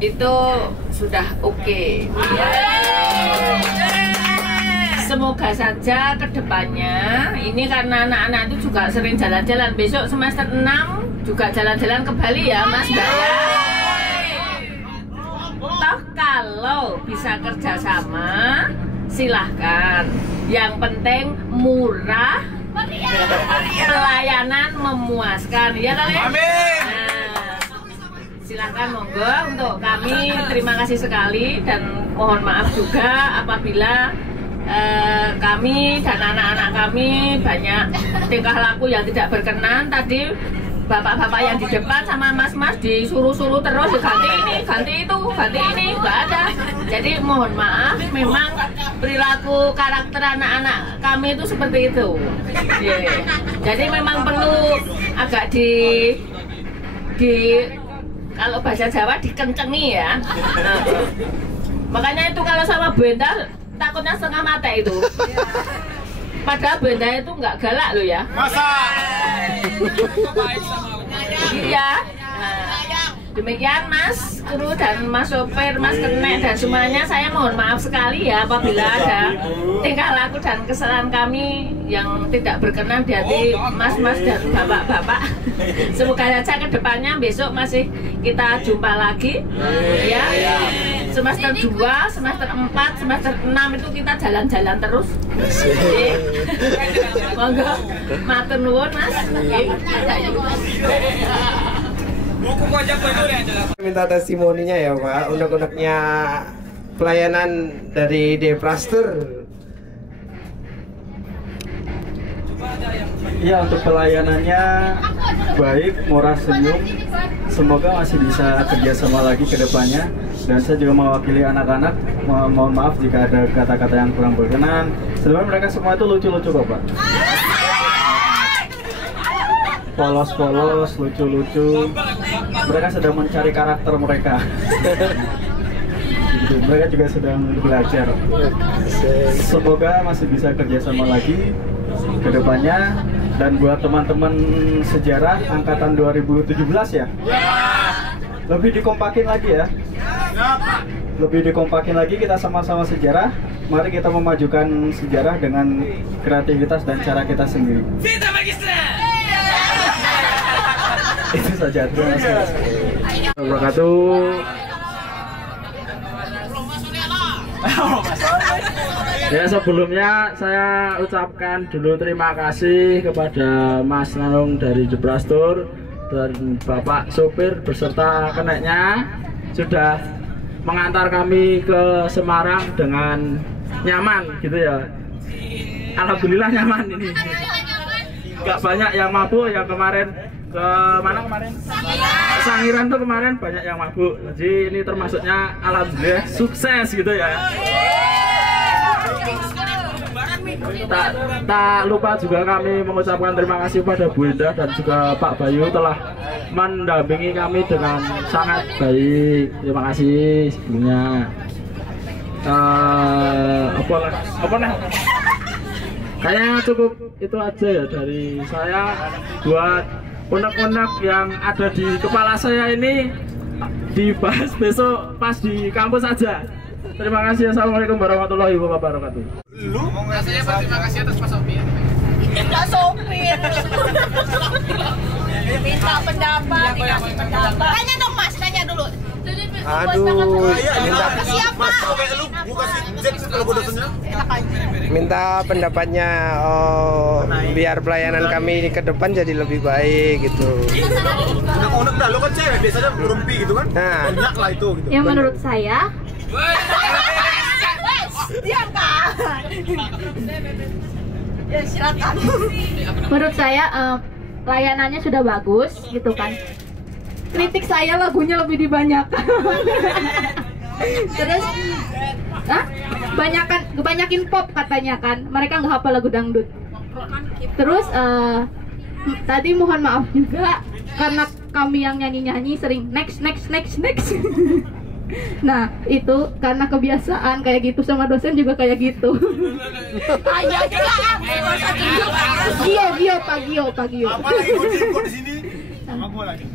itu sudah oke. Semoga saja kedepannya ini karena anak-anak itu juga sering jalan-jalan, besok semester 6 juga jalan-jalan ke Bali ya Mas Daya. Toh kalau bisa kerjasama silahkan, yang penting murah, pelayanan memuaskan, ya kali ya? Amin. Nah, silahkan monggo untuk kami, terima kasih sekali dan mohon maaf juga apabila kami dan anak-anak kami banyak tingkah laku yang tidak berkenan. Tadi bapak-bapak yang di depan sama mas-mas disuruh-suruh terus ganti ini, ganti itu, ganti ini, nggak ada. Jadi mohon maaf, memang perilaku karakter anak-anak kami itu seperti itu. Yeah. Jadi memang perlu agak di kalau bahasa Jawa dikencengi ya. Makanya itu kalau sama Benda takutnya setengah mata itu. Padahal Benda itu nggak galak loh ya. Masa? Iya. Nah, demikian Mas Guru dan Mas Sopir, Mas Kenek dan semuanya, saya mohon maaf sekali ya apabila ada tingkah laku dan kesalahan kami yang tidak berkenan di hati mas-mas dan bapak-bapak. Semoga saja kedepannya besok masih kita jumpa lagi ya. Semester 2, semester 4, semester 6 itu kita jalan-jalan terus. Monggo, matur nuwun Mas. Minta testimoninya ya Pak, unek-uneknya pelayanan dari Deprastur. Ya, untuk pelayanannya baik, murah, senyum. Semoga masih bisa kerjasama lagi ke depannya. Dan saya juga mewakili anak-anak, mohon maaf jika ada kata-kata yang kurang berkenan. Sebenarnya mereka semua itu lucu-lucu kok Pak. Polos-polos, lucu-lucu. Mereka sedang mencari karakter mereka. Mereka juga sedang belajar. Semoga masih bisa kerjasama lagi ke depannya. Dan buat teman-teman sejarah angkatan 2017 ya, lebih dikompakin lagi ya. Lebih dikompakin lagi, kita sama-sama sejarah. Mari kita memajukan sejarah dengan kreativitas dan cara kita sendiri. Itu saja, terima kasih. Wabarakatuh. Ya, sebelumnya saya ucapkan dulu terima kasih kepada Mas Nanung dari Deprastur dan Bapak Sopir beserta keneknya sudah mengantar kami ke Semarang dengan nyaman gitu ya. Alhamdulillah nyaman ini. Gak banyak yang mabuk, yang kemarin ke mana kemarin? Sangiran tuh kemarin banyak yang mabuk. Jadi ini termasuknya alhamdulillah sukses gitu ya. Tak lupa juga kami mengucapkan terima kasih pada Bu Indah dan juga Pak Bayu telah mendampingi kami dengan sangat baik. Terima kasih sebelumnya. Apa nih? Kayaknya cukup itu aja ya dari saya. Buat unek-unek yang ada di kepala saya ini dibahas besok pas di kampus aja. Terima kasih. Assalamualaikum warahmatullahi wabarakatuh. Lu saya terima kasih atas Pak Sopir. Pak Sopir. Minta pendapat, dikasih pendapat. Tanya dong Mas, tanya dulu. Aduh, minta siapa? Lu buka si kalau gue dosennya. minta pendapatnya biar pelayanan kami ke depan jadi lebih baik gitu. Unek-unek dah, lu kan cewek biasanya berumpi gitu kan. Nah, banyak lah itu gitu. Yang menurut saya diam kan? Ya silakan. Menurut saya layanannya sudah bagus gitu kan. Kritik saya lagunya lebih dibanyakan. Terus kebanyakin pop katanya kan. Mereka nggak hafal lagu dangdut. Terus tadi mohon maaf juga karena kami yang nyanyi-nyanyi sering next. Nah itu karena kebiasaan kayak gitu sama dosen juga kayak gitu. Ayo Gio. Apa lagi gue di sini? Sama gue lagi.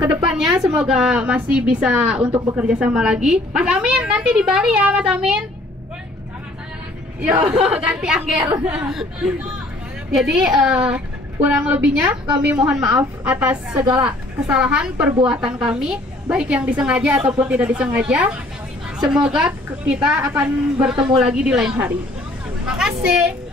kedepannya semoga masih bisa untuk bekerja sama lagi. Mas Amin nanti di Bali ya Mas Amin. Yo ganti Angger. Jadi kurang lebihnya kami mohon maaf atas segala kesalahan perbuatan kami, baik yang disengaja ataupun tidak disengaja. Semoga kita akan bertemu lagi di lain hari. Terima kasih.